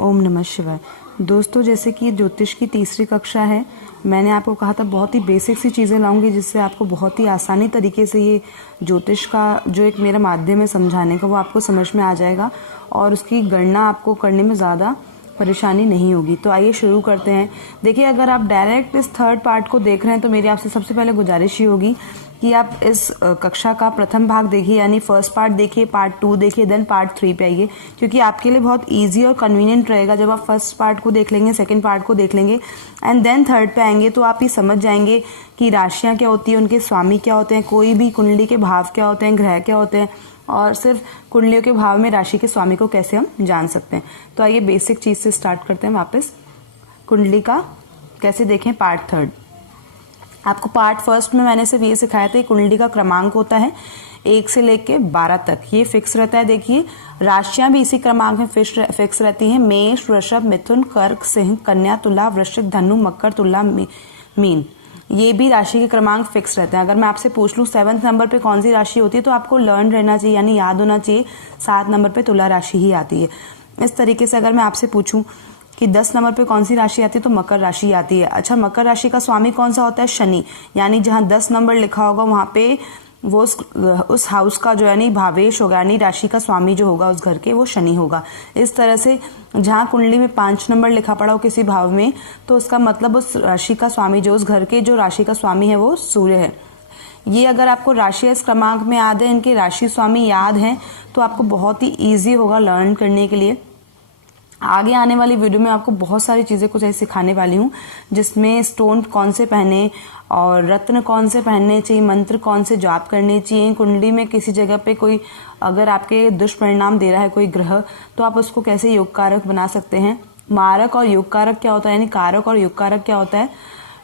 ओम नमः शिवाय। दोस्तों, जैसे कि ज्योतिष की तीसरी कक्षा है, मैंने आपको कहा था बहुत ही बेसिक सी चीज़ें लाऊंगी जिससे आपको बहुत ही आसानी तरीके से ये ज्योतिष का जो एक मेरा माध्यम है समझाने का वो आपको समझ में आ जाएगा और उसकी गणना आपको करने में ज़्यादा परेशानी नहीं होगी। तो आइए शुरू करते हैं। देखिए, अगर आप डायरेक्ट इस थर्ड पार्ट को देख रहे हैं तो मेरी आपसे सबसे पहले गुजारिश ये होगी कि आप इस कक्षा का प्रथम भाग देखिए, यानी फर्स्ट पार्ट देखिए, पार्ट 2 देखिए, देन पार्ट 3 पे आइए, क्योंकि आपके लिए बहुत इजी और कन्वीनियंट रहेगा जब आप फर्स्ट पार्ट को देख लेंगे, सेकंड पार्ट को देख लेंगे एंड देन थर्ड पे आएंगे तो आप ये समझ जाएंगे कि राशियां क्या होती है, उनके स्वामी क्या होते हैं, कोई भी कुंडली के भाव क्या होते हैं, ग्रह क्या होते हैं और सिर्फ कुंडलियों के भाव में राशि के स्वामी को कैसे हम जान सकते हैं। तो आइए बेसिक चीज से स्टार्ट करते हैं वापस। कुंडली का कैसे देखें, पार्ट थर्ड। आपको पार्ट फर्स्ट में मैंने सिर्फ ये सिखाया था, कुंडली का क्रमांक होता है 1 से लेके 12 तक, ये फिक्स रहता है। देखिए, राशियां भी इसी क्रमांक में फिक्स रहती हैं, मेष, वृषभ, मिथुन, कर्क, सिंह, कन्या, तुला, वृश्चिक, धनु, मकर, तुला, मीन, ये भी राशि के क्रमांक फिक्स रहते हैं। अगर मैं आपसे पूछ लूं 7th नंबर पे कौन सी राशि होती है तो आपको लर्न रहना चाहिए, यानी याद होना चाहिए 7 नंबर पे तुला राशि ही आती है। इस तरीके से अगर मैं आपसे पूछूं कि 10 नंबर पे कौन सी राशि आती है तो मकर राशि आती है। अच्छा, मकर राशि का स्वामी कौन सा होता है? शनि, यानी जहां 10 नंबर लिखा होगा वहां पे वो उस हाउस का जो यानी भावेश होगा, यानी राशि का स्वामी जो होगा उस घर के, वो शनि होगा। इस तरह से जहां कुंडली में 5 नंबर लिखा पड़ा हो किसी भाव में तो उसका मतलब उस राशि का स्वामी जो उस घर के जो राशि का स्वामी है वो सूर्य है। ये अगर आपको राशि इस क्रमांक में याद है, इनके राशि स्वामी याद हैं तो आपको बहुत ही ईजी होगा लर्न करने के लिए। आगे आने वाली वीडियो में आपको बहुत सारी चीजें कुछ ऐसे सिखाने वाली हूँ जिसमें स्टोन कौन से पहने और रत्न कौन से पहनने चाहिए, मंत्र कौन से जाप करने चाहिए, कुंडली में किसी जगह पे कोई अगर आपके दुष्परिणाम दे रहा है कोई ग्रह तो आप उसको कैसे योग कारक बना सकते हैं। मारक और योग कारक क्या होता है, यानी कारक और योग कारक क्या होता है,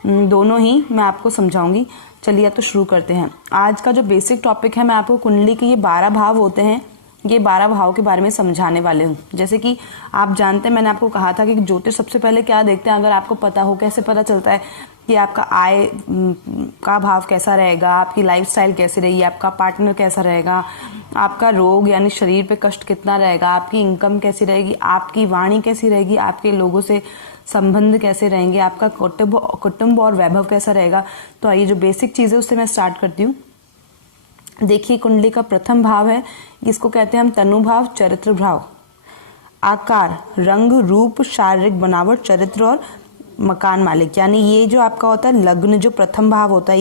दोनों ही मैं आपको समझाऊंगी। चलिए तो शुरू करते हैं। आज का जो बेसिक टॉपिक है, मैं आपको कुंडली के ये 12 भाव होते हैं, ये 12 भाव के बारे में समझाने वाले हूँ। जैसे कि आप जानते हैं, मैंने आपको कहा था कि ज्योतिष सबसे पहले क्या देखते हैं, अगर आपको पता हो, कैसे पता चलता है कि आपका आय का भाव कैसा रहेगा, आपकी लाइफस्टाइल कैसी रहेगी, आपका पार्टनर कैसा रहेगा, आपका रोग यानी शरीर पे कष्ट कितना रहेगा, आपकी इनकम कैसी रहेगी, आपकी वाणी कैसी रहेगी, आपके लोगों से संबंध कैसे रहेंगे, आपका कुटुंब और वैभव कैसा रहेगा। तो आइए जो बेसिक चीज है उससे मैं स्टार्ट करती हूँ। देखिए, कुंडली का प्रथम भाव है, इसको कहते हैं हम तनु भाव, चरित्र भाव। आकार, रंग, रूप, शारीरिक बनावट, चरित्र और मकान मालिक, यानी ये जो आपका होता है लग्न, जो प्रथम भाव होता है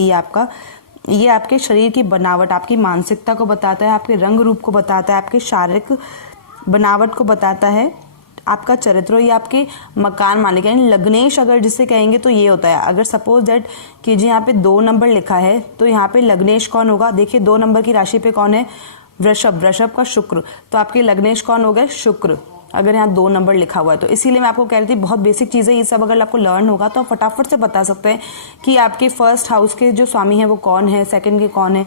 ये आपके शरीर की बनावट, आपकी मानसिकता को बताता है, आपके रंग रूप को बताता है, आपके शारीरिक बनावट को बताता है, आपका चरित्र, ये आपके मकान मालिक, यानी लग्नेश अगर जिसे कहेंगे तो ये होता है। अगर सपोज दैट कि जी यहाँ पे 2 नंबर लिखा है तो यहाँ पे लग्नेश कौन होगा? देखिए 2 नंबर की राशि पे कौन है? वृषभ, वृषभ का शुक्र, तो आपके लग्नेश कौन हो गए? शुक्र, अगर यहाँ 2 नंबर लिखा हुआ है तो। इसीलिए मैं आपको कह रही थी बहुत बेसिक चीजें, ये सब अगर आपको लर्न होगा तो आप फटाफट से बता सकते हैं कि आपके फर्स्ट हाउस के जो स्वामी है वो कौन है, सेकंड के कौन है।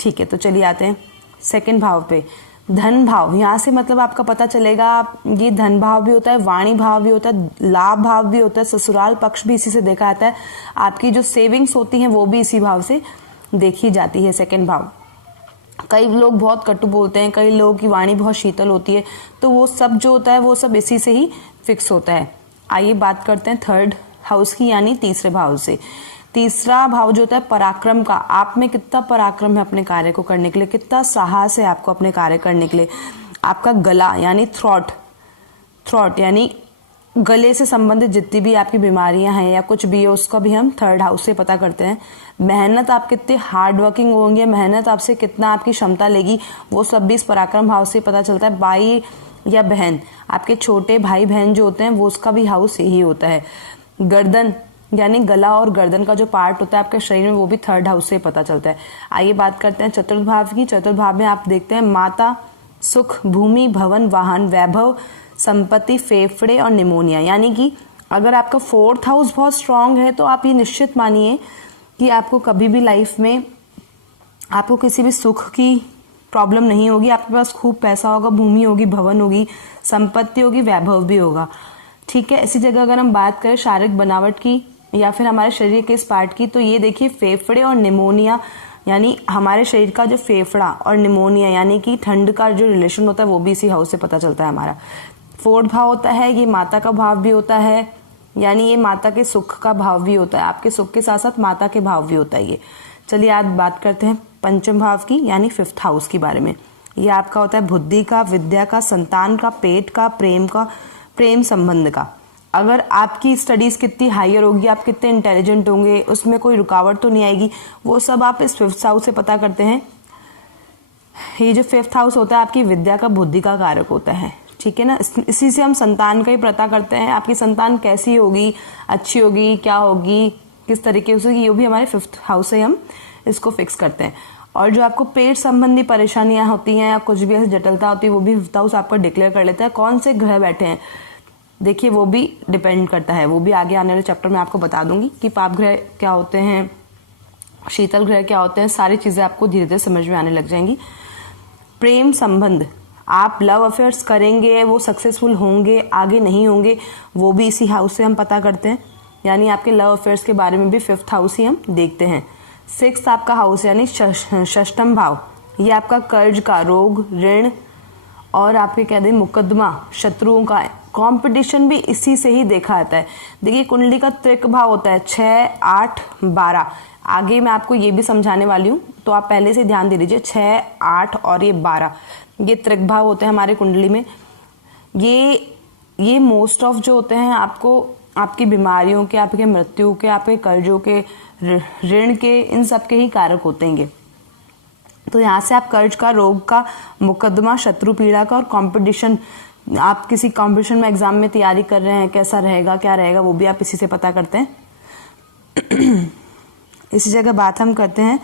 ठीक है, तो चलिए आते हैं सेकंड भाव पे। धन भाव, यहाँ से मतलब आपका पता चलेगा, ये धन भाव भी होता है, वाणी भाव भी होता है, लाभ भाव भी होता है, ससुराल पक्ष भी इसी से देखा जाता है, आपकी जो सेविंग्स होती हैं वो भी इसी भाव से देखी जाती है, सेकंड भाव। कई लोग बहुत कटु बोलते हैं, कई लोगों की वाणी बहुत शीतल होती है, तो वो सब जो होता है वो सब इसी से ही फिक्स होता है। आइए बात करते हैं थर्ड हाउस की, यानी तीसरे भाव से। तीसरा भाव जो होता है पराक्रम का, आप में कितना पराक्रम है अपने कार्य को करने के लिए, कितना साहस है आपको अपने कार्य करने के लिए। आपका गला यानी थ्रॉट यानी गले से संबंधित जितनी भी आपकी बीमारियां हैं या कुछ भी है उसका भी हम थर्ड हाउस से पता करते हैं। मेहनत, आप कितने हार्ड वर्किंग होंगे, मेहनत आपसे कितना आपकी क्षमता लेगी, वो सब भी इस पराक्रम भाव से पता चलता है। भाई या बहन, आपके छोटे भाई बहन जो होते हैं वो उसका भी हाउस यही होता है। गर्दन यानी गला और गर्दन का जो पार्ट होता है आपके शरीर में वो भी थर्ड हाउस से पता चलता है। आइए बात करते हैं चतुर्थ भाव की। चतुर्थ भाव में आप देखते हैं माता, सुख, भूमि, भवन, वाहन, वैभव, संपत्ति, फेफड़े और निमोनिया, यानी कि अगर आपका 4th हाउस बहुत स्ट्रांग है तो आप ये निश्चित मानिए कि आपको कभी भी लाइफ में आपको किसी भी सुख की प्रॉब्लम नहीं होगी। आपके पास खूब पैसा होगा, भूमि होगी, भवन होगी, संपत्ति होगी, वैभव भी होगा। ठीक है, इसी जगह अगर हम बात करें शारीरिक बनावट की या फिर हमारे शरीर के इस पार्ट की, तो ये देखिए फेफड़े और निमोनिया, यानी हमारे शरीर का जो फेफड़ा और निमोनिया यानी कि ठंड का जो रिलेशन होता है वो भी इसी हाउस से पता चलता है हमारा। फोर्थ भाव होता है ये माता का भाव भी होता है, यानी ये माता के सुख का भाव भी होता है, आपके सुख के साथ साथ माता के भाव भी होता है ये। चलिए आज बात करते हैं पंचम भाव की, यानी 5th हाउस के बारे में। ये आपका होता है बुद्धि का, विद्या का, संतान का, पेट का, प्रेम संबंध का। अगर आपकी स्टडीज कितनी हायर होगी, आप कितने इंटेलिजेंट होंगे, उसमें कोई रुकावट तो नहीं आएगी, वो सब आप इस 5th हाउस से पता करते हैं। ये जो 5th हाउस होता है आपकी विद्या का, बुद्धि का कारक होता है, ठीक है ना। इसी से हम संतान का ही पता करते हैं, आपकी संतान कैसी होगी, अच्छी होगी, क्या होगी, किस तरीके से, ये भी हमारे 5th हाउस से हम इसको फिक्स करते हैं। और जो आपको पेट संबंधी परेशानियां होती हैं या कुछ भी ऐसी जटिलता होती है, वो भी 5th हाउस आपका डिक्लेयर कर लेता है। कौन से ग्रह बैठे हैं देखिए, वो भी डिपेंड करता है, वो भी आगे आने वाले चैप्टर में आपको बता दूंगी कि पाप ग्रह क्या होते हैं, शीतल ग्रह क्या होते हैं, सारी चीजें आपको धीरे धीरे समझ में आने लग जाएंगी। प्रेम संबंध, आप लव अफेयर्स करेंगे, वो सक्सेसफुल होंगे, आगे नहीं होंगे, वो भी इसी हाउस से हम पता करते हैं, यानी आपके लव अफेयर्स के बारे में भी 5th हाउस ही हम देखते हैं। 6th आपका हाउस यानी षष्ठम भाव, ये आपका कर्ज का, रोग, ऋण और आपके कह दें मुकदमा, शत्रुओं का कंपटीशन भी इसी से ही देखा जाता है। देखिए कुंडली का त्रिक भाव होता है 6, 8, 12। आगे मैं आपको ये भी समझाने वाली हूँ, तो आप पहले से ध्यान दे लीजिए। 6, 8 और ये 12 ये त्रिक भाव होते हैं हमारे कुंडली में। ये मोस्ट ऑफ जो होते हैं आपको आपकी बीमारियों के, आपके मृत्यु के, आपके कर्जों के, ऋण के, इन सब के ही कारक होते हैं। तो यहाँ से आप कर्ज का, रोग का, मुकदमा, शत्रु पीड़ा का और कंपटीशन, आप किसी कंपटीशन में एग्जाम में तैयारी कर रहे हैं, कैसा रहेगा, क्या रहेगा, वो भी आप इसी से पता करते हैं। इसी जगह बात हम करते हैं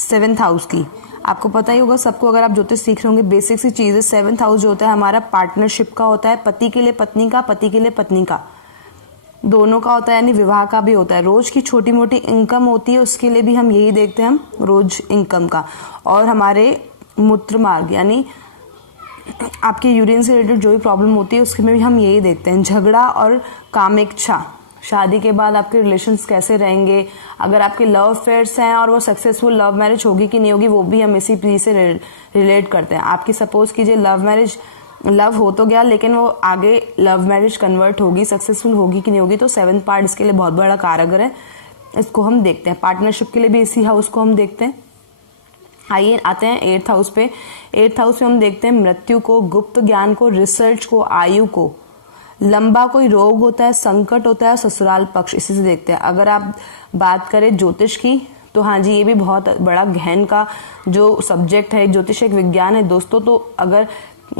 7th हाउस की। आपको पता ही होगा सबको, अगर आप ज्योतिष सीख रहे होंगे, बेसिक सी चीज़ है। 7th हाउस जो होता है हमारा पार्टनरशिप का होता है, पति के लिए पत्नी का, पति के लिए पत्नी का, दोनों का होता है, यानी विवाह का भी होता है। रोज की छोटी मोटी इनकम होती है, उसके लिए भी हम यही देखते हैं, हम रोज इनकम का। और हमारे मूत्र मार्ग, यानी आपके यूरिन से रिलेटेड जो भी प्रॉब्लम होती है उसके में भी हम यही देखते हैं। झगड़ा और कामेच्छा, शादी के बाद आपके रिलेशंस कैसे रहेंगे, अगर आपके लव अफेयर्स हैं और वो सक्सेसफुल लव मैरिज होगी कि नहीं होगी, वो भी हम इसी चीज से रिलेट करते हैं। आपकी सपोज कीजिए लव मैरिज, लव हो तो गया, लेकिन वो आगे लव मैरिज कन्वर्ट होगी, सक्सेसफुल होगी कि नहीं होगी, तो 7th पार्ट इसके लिए बहुत बड़ा कारगर है, इसको हम देखते हैं। पार्टनरशिप के लिए भी इसी हाउस को हम देखते हैं। आइए आते हैं 8th हाउस पे। 8th हाउस में हम देखते हैं मृत्यु को, गुप्त ज्ञान को, रिसर्च को, आयु को, लंबा कोई रोग होता है, संकट होता है, ससुराल पक्ष, इसी से देखते हैं। अगर आप बात करें ज्योतिष की, तो हाँ जी, ये भी बहुत बड़ा गहन का जो सब्जेक्ट है। ज्योतिष एक विज्ञान है दोस्तों। तो अगर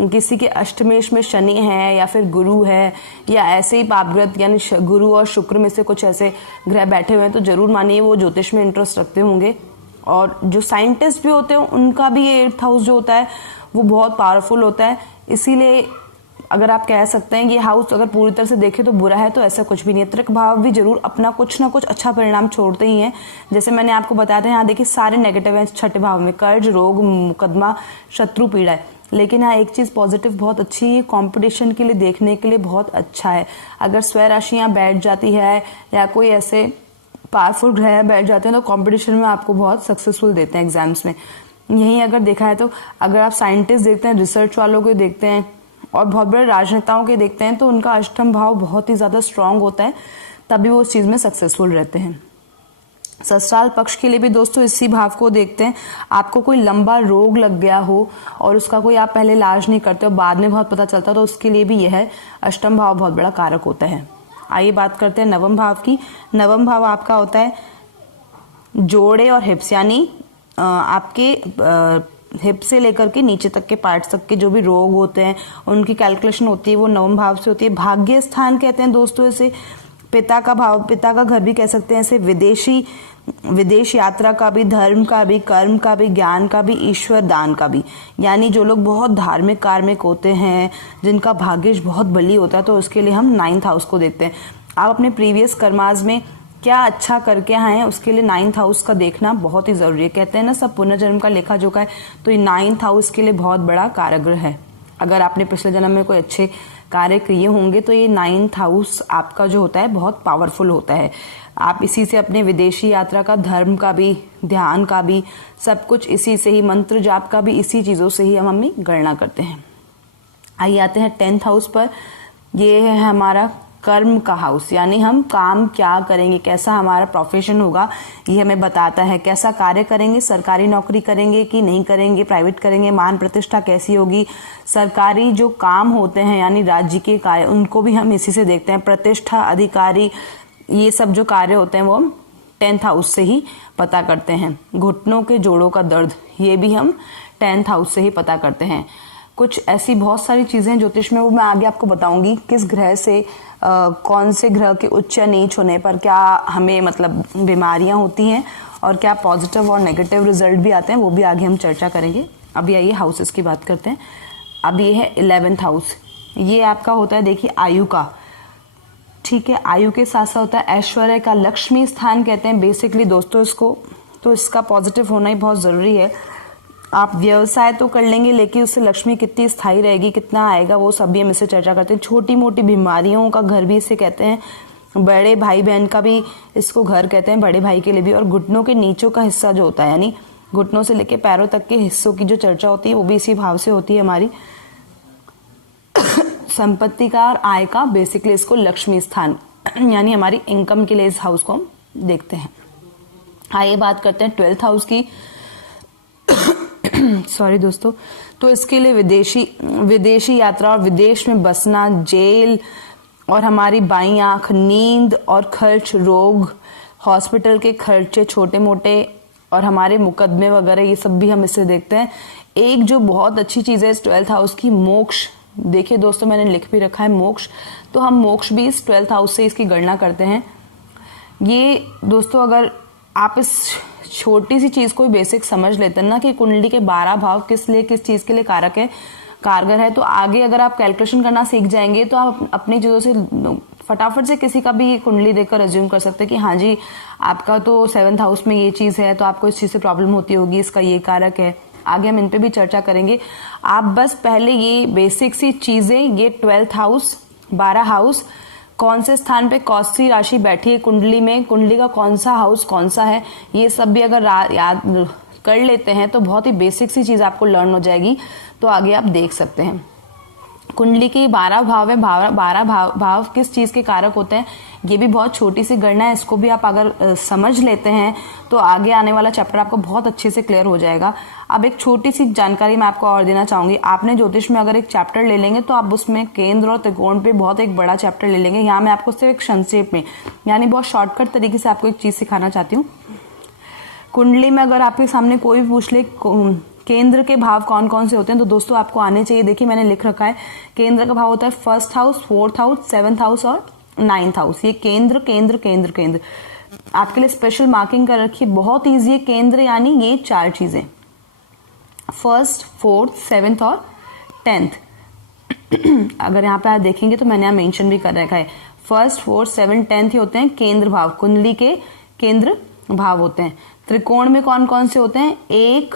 किसी के अष्टमेश में शनि है या फिर गुरु है या ऐसे ही पापग्रह, यानी गुरु और शुक्र में से कुछ ऐसे ग्रह बैठे हुए हैं, तो जरूर मानिए वो ज्योतिष में इंटरेस्ट रखते होंगे। और जो साइंटिस्ट भी होते हैं उनका भी ये 8th हाउस जो होता है वो बहुत पावरफुल होता है। इसीलिए अगर आप कह सकते हैं कि हाउस अगर पूरी तरह से देखें तो बुरा है, तो ऐसा कुछ भी नहीं है। त्रिक भाव भी जरूर अपना कुछ ना कुछ अच्छा परिणाम छोड़ते ही हैं। जैसे मैंने आपको बताया था, यहाँ देखिए सारे नेगेटिव हैं 6ठे भाव में, कर्ज, रोग, मुकदमा, शत्रु पीड़ा है। लेकिन हाँ एक चीज पॉजिटिव बहुत अच्छी है, कंपटीशन के लिए देखने के लिए बहुत अच्छा है। अगर स्वय राशियां बैठ जाती है या कोई ऐसे पावरफुल ग्रह बैठ जाते हैं, तो कंपटीशन में आपको बहुत सक्सेसफुल देते हैं एग्जाम्स में। यहीं अगर देखा है तो अगर आप साइंटिस्ट देखते हैं, रिसर्च वालों को देखते हैं और बहुत बड़े राजनेताओं के देखते हैं, तो उनका अष्टम भाव बहुत ही ज्यादा स्ट्रांग होता है, तभी वो उस चीज में सक्सेसफुल रहते हैं। ससुराल पक्ष के लिए भी दोस्तों इसी भाव को देखते हैं। आपको कोई लंबा रोग लग गया हो और उसका कोई आप पहले इलाज नहीं करते हो, बाद में बहुत पता चलता, तो उसके लिए भी यह अष्टम भाव बहुत बड़ा कारक होता है। आइए बात करते हैं 9वें भाव की। 9वां भाव आपका होता है जोड़े और हिप्स, यानी आपके हिप से लेकर के नीचे तक के पार्ट्स तक के जो भी रोग होते हैं उनकी कैलकुलेशन होती है वो 9वें भाव से होती है। भाग्य स्थान कहते हैं दोस्तों इसे। पिता का भाव, पिता का घर भी कह सकते हैं इसे। विदेश यात्रा का भी, धर्म का भी, कर्म का भी, ज्ञान का भी, ईश्वर दान का भी, यानी जो लोग बहुत धार्मिक कार्मिक होते हैं, जिनका भाग्यश बहुत बली होता है, तो उसके लिए हम 9th हाउस को देखते हैं। आप अपने प्रीवियस कर्माज में क्या अच्छा करके आए हैं उसके लिए 9th हाउस का देखना बहुत ही जरूरी है। कहते हैं ना सब पुनर्जन्म का लेखा जोखा है, तो ये 9th हाउस के लिए बहुत बड़ा कारगर है। अगर आपने पिछले जन्म में कोई अच्छे कार्य किए होंगे तो ये 9th हाउस आपका जो होता है बहुत पावरफुल होता है। आप इसी से अपने विदेशी यात्रा का, धर्म का भी, ध्यान का भी, सब कुछ इसी से ही, मंत्र जाप का भी इसी चीजों से ही हम अपनी गणना करते हैं। आइए आते हैं 10th हाउस पर। ये है हमारा कर्म का हाउस, यानी हम काम क्या करेंगे, कैसा हमारा प्रोफेशन होगा, ये हमें बताता है। कैसा कार्य करेंगे, सरकारी नौकरी करेंगे कि नहीं करेंगे, प्राइवेट करेंगे, मान प्रतिष्ठा कैसी होगी। सरकारी जो काम होते हैं यानी राज्य के कार्य, उनको भी हम इसी से देखते हैं। प्रतिष्ठा, अधिकारी, ये सब जो कार्य होते हैं वो हम 10th हाउस से ही पता करते हैं। घुटनों के जोड़ों का दर्द, ये भी हम 10th हाउस से ही पता करते हैं। कुछ ऐसी बहुत सारी चीजें ज्योतिष में, वो मैं आगे आपको बताऊंगी। किस ग्रह से कौन से ग्रह के उच्च या नीच होने पर क्या हमें मतलब बीमारियां होती हैं और क्या पॉजिटिव और नेगेटिव रिजल्ट भी आते हैं, वो भी आगे हम चर्चा करेंगे। अभी आइए हाउसेस की बात करते हैं। अब ये है 11th हाउस, ये आपका होता है देखिए आयु का, ठीक है। आयु के साथ साथ होता है ऐश्वर्य का, लक्ष्मी स्थान कहते हैं बेसिकली दोस्तों इसको, तो इसका पॉजिटिव होना ही बहुत जरूरी है। आप व्यवसाय तो कर लेंगे लेकिन उससे लक्ष्मी कितनी स्थायी रहेगी, कितना आएगा, वो सब भी हम इससे चर्चा करते हैं। छोटी मोटी बीमारियों का घर भी इसे कहते हैं। बड़े भाई बहन का भी इसको घर कहते हैं, बड़े भाई के लिए भी। और घुटनों के नीचों का हिस्सा जो होता है, यानी घुटनों से लेकर पैरों तक के हिस्सों की जो चर्चा होती है वो भी इसी भाव से होती है हमारी। संपत्ति का और आय का, बेसिकली इसको लक्ष्मी स्थान यानी हमारी इनकम के लिए इस हाउस को हम देखते हैं। आइए बात करते हैं 12th हाउस की। सॉरी दोस्तों, तो इसके लिए विदेशी यात्रा और विदेश में बसना, जेल और हमारी बाईं आंख, नींद और खर्च, रोग, हॉस्पिटल के खर्चे छोटे मोटे और हमारे मुकदमे वगैरह, ये सब भी हम इससे देखते हैं। एक जो बहुत अच्छी चीज है इस 12th हाउस की, मोक्ष। देखिए दोस्तों मैंने लिख भी रखा है मोक्ष, तो हम मोक्ष भी इस 12th हाउस से इसकी गणना करते हैं। ये दोस्तों अगर आप इस छोटी सी चीज को बेसिक समझ लेते हैं ना कि कुंडली के 12 भाव किस लिए किस चीज के लिए कारगर है, तो आगे अगर आप कैलकुलेशन करना सीख जाएंगे तो आप अपनी चीजों से फटाफट से किसी का भी कुंडली देखकर अज्यूम कर सकते हैं कि हाँ जी आपका तो 7th हाउस में ये चीज है, तो आपको इस चीज से प्रॉब्लम होती होगी, इसका ये कारक है। आगे हम इन पे भी चर्चा करेंगे। आप बस पहले ये बेसिक सी चीजें, ये 12th हाउस, 12 हाउस, कौन से स्थान पे कौन सी राशि बैठी है कुंडली में, कुंडली का कौन सा हाउस कौन सा है, ये सब भी अगर याद कर लेते हैं तो बहुत ही बेसिक सी चीज आपको लर्न हो जाएगी। तो आगे आप देख सकते हैं कुंडली की 12 भाव है। 12 भाव किस चीज के कारक होते हैं, ये भी बहुत छोटी सी गणना है। इसको भी आप अगर समझ लेते हैं तो आगे आने वाला चैप्टर आपको बहुत अच्छे से क्लियर हो जाएगा। अब एक छोटी सी जानकारी मैं आपको और देना चाहूंगी। आपने ज्योतिष में अगर एक चैप्टर ले लेंगे तो आप उसमें केंद्र और त्रिकोण पे बहुत एक बड़ा चैप्टर ले लेंगे। यहाँ मैं आपको सिर्फ एक संक्षेप में यानी बहुत शॉर्टकट तरीके से आपको एक चीज सिखाना चाहती हूँ। कुंडली में अगर आपके सामने कोई भी पूछ ले केंद्र के भाव कौन कौन से होते हैं, तो दोस्तों आपको आने चाहिए। देखिए मैंने लिख रखा है, केंद्र का भाव होता है 1st house, 4th house, 7th house और 9th हाउस। ये केंद्र केंद्र केंद्र केंद्र आपके लिए स्पेशल मार्किंग कर रखी है, बहुत ईजी है। केंद्र यानी ये 4 चीजें, 1st, 4th, 7th और 10th। अगर यहाँ पे आप देखेंगे तो मैंने यहाँ मेंशन भी कर रखा है, 1st, 4th, 7th, 10th ही होते हैं केंद्र भाव, कुंडली के केंद्र भाव होते हैं। त्रिकोण में कौन कौन से होते हैं, 1,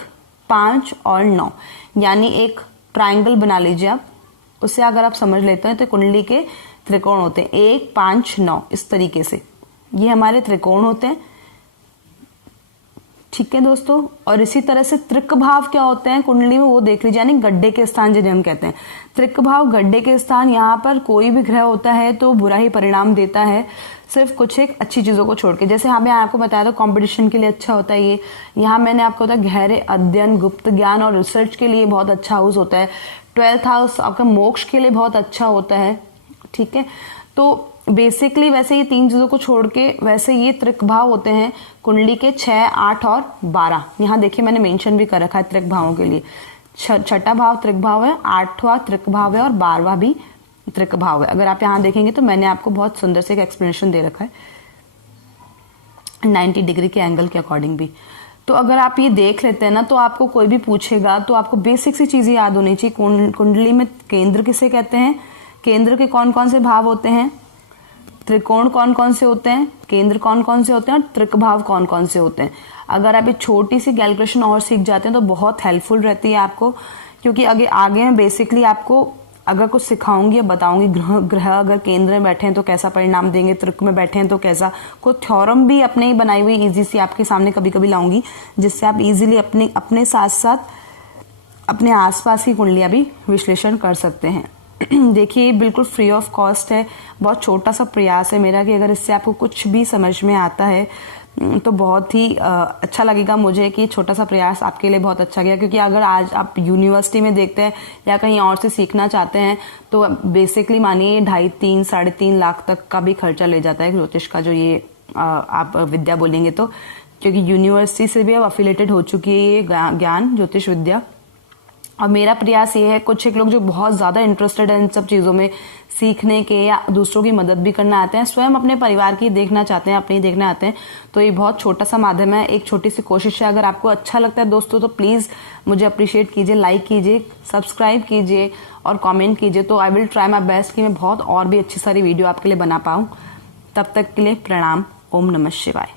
5 और 9, यानी एक ट्रायंगल बना लीजिए आप, उससे अगर आप समझ लेते हैं तो कुंडली के त्रिकोण होते हैं 1, 5, 9, इस तरीके से ये हमारे त्रिकोण होते हैं। ठीक है दोस्तों, और इसी तरह से त्रिक भाव क्या होते हैं कुंडली में वो देख लीजिए, यानी गड्ढे के स्थान जिन्हें हम कहते हैं। त्रिक भाव गड्ढे के स्थान, यहाँ पर कोई भी ग्रह होता है तो बुरा ही परिणाम देता है, सिर्फ कुछ एक अच्छी चीजों को छोड़ के। जैसे हमें आपको बताया था कंपटीशन के लिए अच्छा होता है ये, यहाँ मैंने आपको बताया गहरे अध्ययन, गुप्त ज्ञान और रिसर्च के लिए बहुत अच्छा हाउस होता है। 12th हाउस आपका मोक्ष के लिए बहुत अच्छा होता है। ठीक है, तो बेसिकली वैसे ये 3 चीजों को छोड़ के वैसे ये त्रिक भाव होते हैं कुंडली के 6, 8 और 12। यहाँ देखिए मैंने मेंशन भी कर रखा है त्रिक भावों के लिए। 6ठा भाव त्रिक भाव है, 8वां त्रिक भाव है और 12वां भी त्रिक भाव है। अगर आप यहाँ देखेंगे तो मैंने आपको बहुत सुंदर से एक एक्सप्लेनेशन दे रखा है 90 डिग्री के एंगल के अकॉर्डिंग भी। तो अगर आप ये देख लेते हैं ना, तो आपको कोई भी पूछेगा तो आपको बेसिक सी चीजें याद होनी चाहिए। कुंडली में केंद्र किसे कहते हैं, केंद्र के कौन कौन से भाव होते हैं, त्रिकोण कौन कौन से होते हैं, केंद्र कौन कौन से होते हैं और त्रिक भाव कौन कौन से होते हैं। अगर आप एक छोटी सी कैलकुलेशन और सीख जाते हैं तो बहुत हेल्पफुल रहती है आपको, क्योंकि आगे मैं बेसिकली आपको अगर कुछ सिखाऊंगी या बताऊंगी, ग्रह अगर केंद्र में बैठे हैं तो कैसा परिणाम देंगे, त्रिक में बैठे हैं तो कैसा, कुछ थ्योरम भी अपने ही बनाई हुई इजी सी आपके सामने कभी कभी लाऊंगी, जिससे आप इजीली अपने साथ साथ अपने आसपास की कुंडलियां भी विश्लेषण कर सकते हैं। देखिए बिल्कुल फ्री ऑफ कॉस्ट है, बहुत छोटा सा प्रयास है मेरा कि अगर इससे आपको कुछ भी समझ में आता है तो बहुत ही अच्छा लगेगा मुझे कि छोटा सा प्रयास आपके लिए बहुत अच्छा गया। क्योंकि अगर आज आप यूनिवर्सिटी में देखते हैं या कहीं और से सीखना चाहते हैं तो बेसिकली मानिए 2.5-3 लाख तक का भी खर्चा ले जाता है ज्योतिष का, जो ये आप विद्या बोलेंगे तो, क्योंकि यूनिवर्सिटी से भी अब अफिलेटेड हो चुकी है ये ज्ञान ज्योतिष विद्या। और मेरा प्रयास ये है, कुछ एक लोग जो बहुत ज्यादा इंटरेस्टेड है इन सब चीजों में सीखने के या दूसरों की मदद भी करना आते हैं, स्वयं अपने परिवार की देखना चाहते हैं, अपनी देखना आते हैं, तो ये बहुत छोटा सा माध्यम है, एक छोटी सी कोशिश है। अगर आपको अच्छा लगता है दोस्तों तो प्लीज मुझे अप्रिशिएट कीजिए, लाइक कीजिए, सब्सक्राइब कीजिए और कॉमेंट कीजिए। तो I will try my best कि मैं बहुत और भी अच्छी सारी वीडियो आपके लिए बना पाऊं। तब तक के लिए प्रणाम। ओम नमः शिवाय।